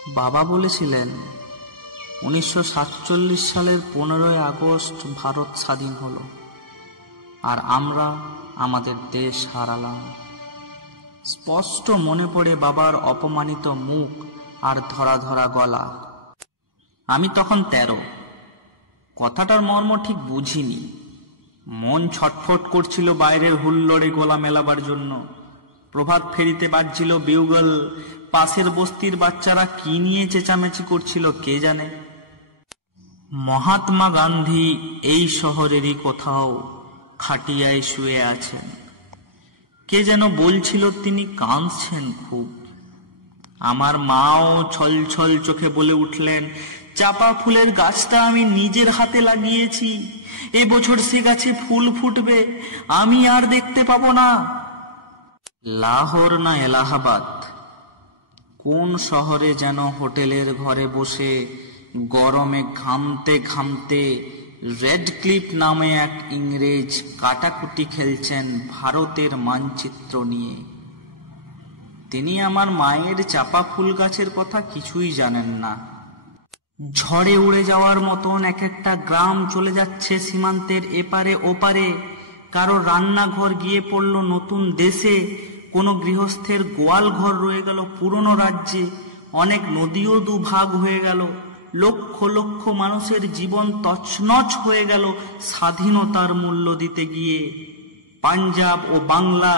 বাবা বলেছিলেন 1947 সালের 15ই আগস্ট ভারত স্বাধীন হলো, আর আমরা আমাদের দেশ হারালাম। স্পষ্ট মনে পড়ে বাবার অপমানিত মুখ আর ধরা ধরা গলা। আমি তখন 13। কথাটার মর্ম ঠিক বুঝিনি। মন ছটফট করছিল বাইরের হুল্লোড়ে গলা মেলাবার জন্য। প্রভাত ফেরিতে বাজছিল বিউগল। পাশের বস্তির বাচ্চারা কি নিয়ে চেঁচামেচি করছিল কে জানে। মহাত্মা গান্ধী এই শহরেরই কোথাও খাটিয়ায় শুয়ে আছেন। কে যেন বলছিল তিনি কাঁদছেন খুব। আমার মাও ছল ছল চোখে বলে উঠলেন, চাপা ফুলের গাছটা আমি নিজের হাতে লাগিয়েছি, এবছর সে গাছে ফুল ফুটবে, আমি আর দেখতে পাবো না। লাহোর না এলাহাবাদ, কোন শহরে যেন হোটেলের ঘরে বসে গরমে ঘামতে ঘামতে রেডক্লিফ নামে এক ইংরেজ কাটাকুটি খেলছেন ভারতের মানচিত্র নিয়ে। তিনি আমার মায়ের চাপা ফুল গাছের কথা কিছুই জানেন না। ঝড়ে উড়ে যাওয়ার মতন এক একটা গ্রাম চলে যাচ্ছে সীমান্তের এপারে ওপারে। কারো রান্নাঘর গিয়ে পড়ল নতুন দেশে, কোনো গৃহস্থের গোয়াল ঘর রয়ে গেল পুরনো রাজ্যে, অনেক নদীও দুভাগ হয়ে গেল, লক্ষ লক্ষ মানুষের জীবন তছনছ হয়ে গেল স্বাধীনতার মূল্য দিতে গিয়ে। পাঞ্জাব ও বাংলা,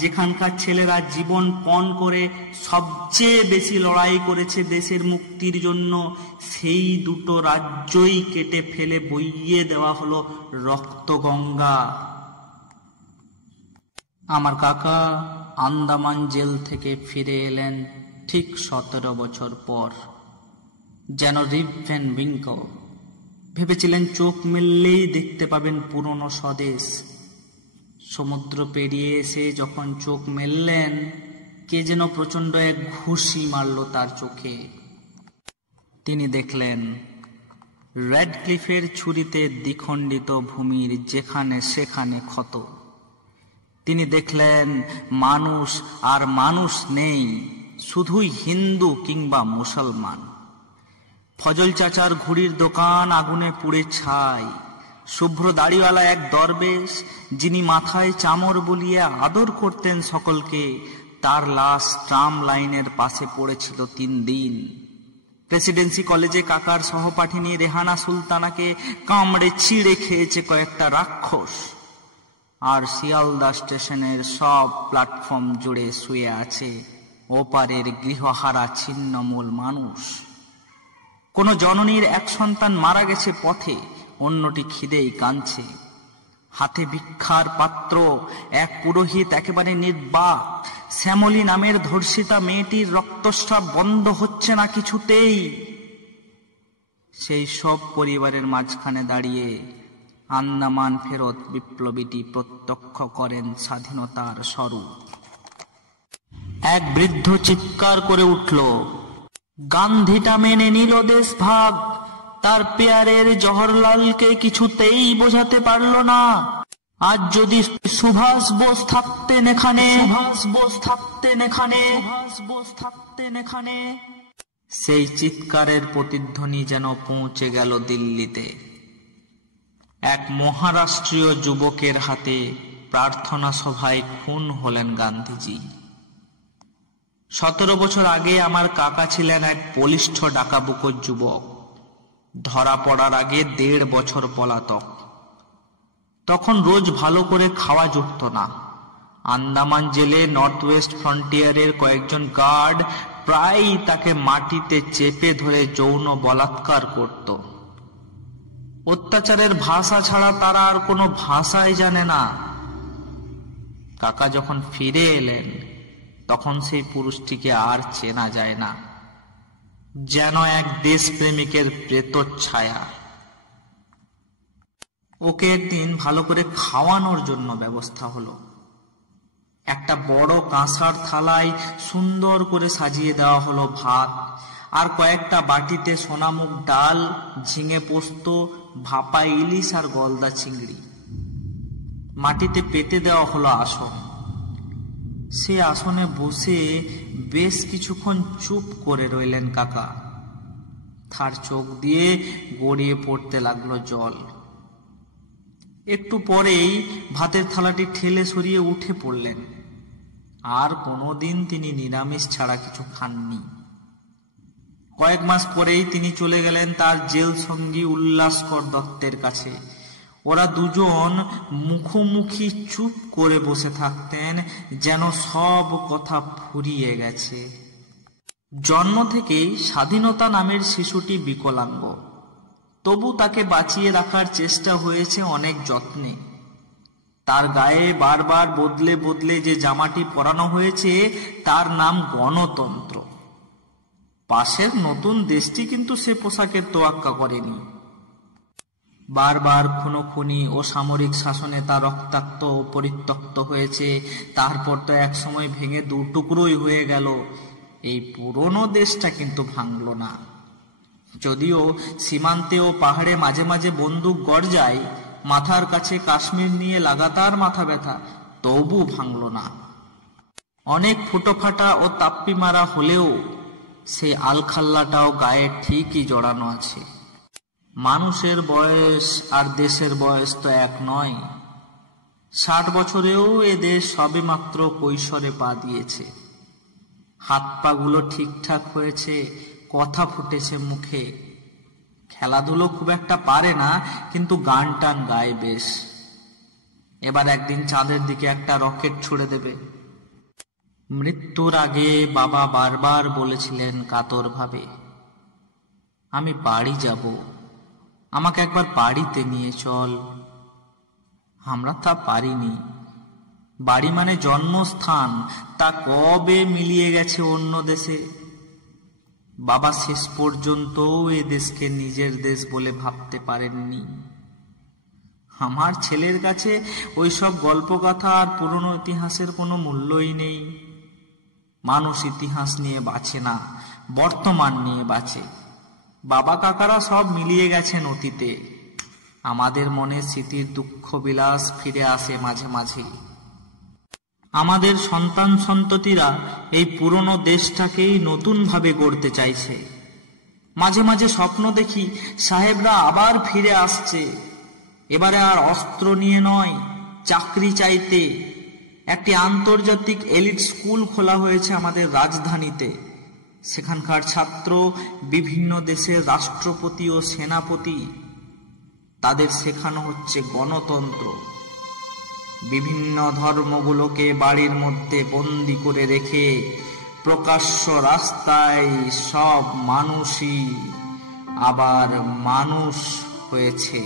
যেখানকার ছেলেরা জীবন পণ করে সবচেয়ে বেশি লড়াই করেছে দেশের মুক্তির জন্য, সেই দুটো রাজ্যই কেটে ফেলে বইয়ে দেওয়া হলো রক্তগঙ্গা। আমার কাকা আন্দামান জেল থেকে ফিরে এলেন ঠিক 17 বছর পর, যেন রিপ ভ্যান উইঙ্কল। ভেবেছিলেন চোখ মেললেই দেখতে পাবেন পুরনো স্বদেশ। সমুদ্র পেরিয়ে এসে যখন চোখ মেললেন, কে যেন প্রচন্ড এক ঘুষি মারল তার চোখে। তিনি দেখলেন রেডক্লিফের ছুরিতে দ্বিখণ্ডিত ভূমির যেখানে সেখানে ক্ষত। তিনি দেখলেন মানুষ আর মানুষ নেই, শুধুই হিন্দু কিংবা মুসলমান। ফজল চাচার ঘুড়ির দোকান আগুনে পুড়ে ছাই। শুভ্র দাড়িওয়ালা এক দরবেশ, যিনি মাথায় চামর বলিয়ে আদর করতেন সকলকে, তার লাশ ট্রাম লাইনের পাশে পড়েছিল 3 দিন। প্রেসিডেন্সি কলেজে কাকার সহপাঠিনী রেহানা সুলতানাকে কামড়ে ছিঁড়ে খেয়েছে কয়েকটা রাক্ষস। আর শিয়ালদা স্টেশনের সব প্ল্যাটফর্ম জুড়ে শুয়ে আছে ওপারের গৃহহারা ছিন্নমূল মানুষ। কোন জননীর এক সন্তান মারা গেছে পথে, অন্যটি খিদেই কাঁদছে। হাতে ভিক্ষার পাত্র, এক পুরোহিত একেবারে নির্বাক। শ্যামলী নামের ধর্ষিতা মেয়েটির রক্তস্রাব বন্ধ হচ্ছে না কিছুতেই। সেই সব পরিবারের মাঝখানে দাঁড়িয়ে আন্দামান ফেরত বিপ্লবীটি প্রত্যক্ষ করেন স্বাধীনতার স্বরূপ। এক বৃদ্ধ চিৎকার করে উঠল, গান্ধীটা মেনে নিল দেশ ভাগ, তার পেয়ারের জওহরলালকে কিছুতেই বোঝাতে পারল না। আজ যদি সুভাষ বোস থাকতেন এখানে, সুভাষ বোস থাকতেন এখানে, সুভাষ বোস থাকতেন এখানে। সেই চিৎকারের প্রতিধ্বনি যেন পৌঁছে গেল দিল্লিতে। এক মহারাষ্ট্রীয় যুবকের হাতে প্রার্থনা সভায় খুন হলেন গান্ধীজি। 17 বছর আগে আমার কাকা ছিলেন এক বলিষ্ঠ ডাকাবুকো যুবক। ধরা পড়ার আগে 1.5 বছর পলাতক। তখন রোজ ভালো করে খাওয়া জুটত না। আন্দামান জেলে নর্থ ওয়েস্ট ফ্রন্টিয়ারের কয়েকজন গার্ড প্রায়ই তাকে মাটিতে চেপে ধরে যৌন বলাৎকার করত। অত্যাচারের ভাষা ছাড়া তারা আর কোনো ভাষাই জানে না। কাকা যখন ফিরে এলেন, তখন সেই পুরুষটিকে আর চেনা যায় না, যেন এক দেশপ্রেমিকের প্রেতচ্ছায়া। ওকে একদিন ভালো করে খাওয়ানোর জন্য ব্যবস্থা হলো। একটা বড় কাঁসার থালায় সুন্দর করে সাজিয়ে দেওয়া হলো ভাত, আর কয়েকটা বাটিতে সোনামুগ ডাল, ঝিঙে পোস্ত, ভাপা ইলিশ আর গলদা চিংড়ি। মাটিতে পেতে দেওয়া হলো আসন। সে আসনে বসে বেশ কিছুক্ষণ চুপ করে রইলেন কাকা। তার চোখ দিয়ে গড়িয়ে পড়তে লাগলো জল। একটু পরেই ভাতের থালাটি ঠেলে সরিয়ে উঠে পড়লেন। আর কোনোদিন তিনি নিরামিষ ছাড়া কিছু খাননি। কয়েক মাস পরেই তিনি চলে গেলেন তার জেল সঙ্গী উল্লাসকর দত্তের কাছে। ওরা দুজন মুখোমুখি চুপ করে বসে থাকতেন, যেন সব কথা ফুরিয়ে গেছে। জন্ম থেকেই স্বাধীনতা নামের শিশুটি বিকলাঙ্গ, তবু তাকে বাঁচিয়ে রাখার চেষ্টা হয়েছে অনেক যত্নে। তার গায়ে বারবার বদলে বদলে যে জামাটি পরানো হয়েছে তার নাম গণতন্ত্র। পাশের নতুন দেশটি কিন্তু সে পোশাকের তোয়াক্কা করেনি। বারবার খুনোখুনি ও সামরিক শাসনে তা রক্তাক্ত ও পরিত্যক্ত হয়েছে। তারপর তো একসময় ভেঙে দু টুকরোই হয়ে গেল। এই পুরনো দেশটা কিন্তু ভাঙল না। যদিও সীমান্তে ও পাহাড়ে মাঝে মাঝে বন্দুক গর্জায়, মাথার কাছে কাশ্মীর নিয়ে লাগাতার মাথা ব্যথা, তবু ভাঙল না। অনেক ফুটোফাটা ও তাপ্পি মারা হলেও সেই আলখাল্লাটাও গায়ে ঠিকই জড়ানো আছে। মানুষের বয়স আর দেশের বয়স তো এক নয়। 60 বছরেও এ দেশ সবে মাত্র কৈশোরে পা দিয়েছে। হাত পাগুলো ঠিকঠাক হয়েছে, কথা ফুটেছে মুখে। খেলাধুলো খুব একটা পারে না, কিন্তু গান টান গায় বেশ। এবার একদিন চাঁদের দিকে একটা রকেট ছুড়ে দেবে। মৃত্যুর আগে বাবা বারবার বলেছিলেন কাতর ভাবে, আমি বাড়ি যাব, আমাকে একবার বাড়িতে নিয়ে চল। আমরা তা পারিনি। বাড়ি মানে জন্মস্থান, তা কবে মিলিয়ে গেছে অন্য দেশে। বাবা শেষ পর্যন্ত এ দেশকে নিজের দেশ বলে ভাবতে পারেননি। আমার ছেলের কাছে ওইসব গল্পকথা আর পুরনো ইতিহাসের কোনো মূল্যই নেই। মানুষ ইতিহাস নিয়ে বাঁচে না, বর্তমান নিয়ে বাঁচে। বাবা কাকারা সব মিলিয়ে গেছেন অতীতে। আমাদের মনে স্মৃতির দুঃখ বিলাস ফিরে আসে মাঝে মাঝে। আমাদের সন্তান সন্ততিরা এই পুরনো দেশটাকেই নতুন ভাবে গড়তে চাইছে। মাঝে মাঝে স্বপ্ন দেখি সাহেবরা আবার ফিরে আসছে। এবারে আর অস্ত্র নিয়ে নয়, চাকরি চাইতে। একটি আন্তর্জাতিক এলিট স্কুল খোলা হয়েছে আমাদের রাজধানীতে। সেখানকার ছাত্র বিভিন্ন দেশের রাষ্ট্রপতি ও সেনাপতি। তাদের শেখানো হচ্ছে গণতন্ত্র। বিভিন্ন ধর্মগুলোকে বাড়ির মধ্যে বন্দি করে রেখে প্রকাশ্য রাস্তায় সব মানুষই আবার মানুষ হয়েছে।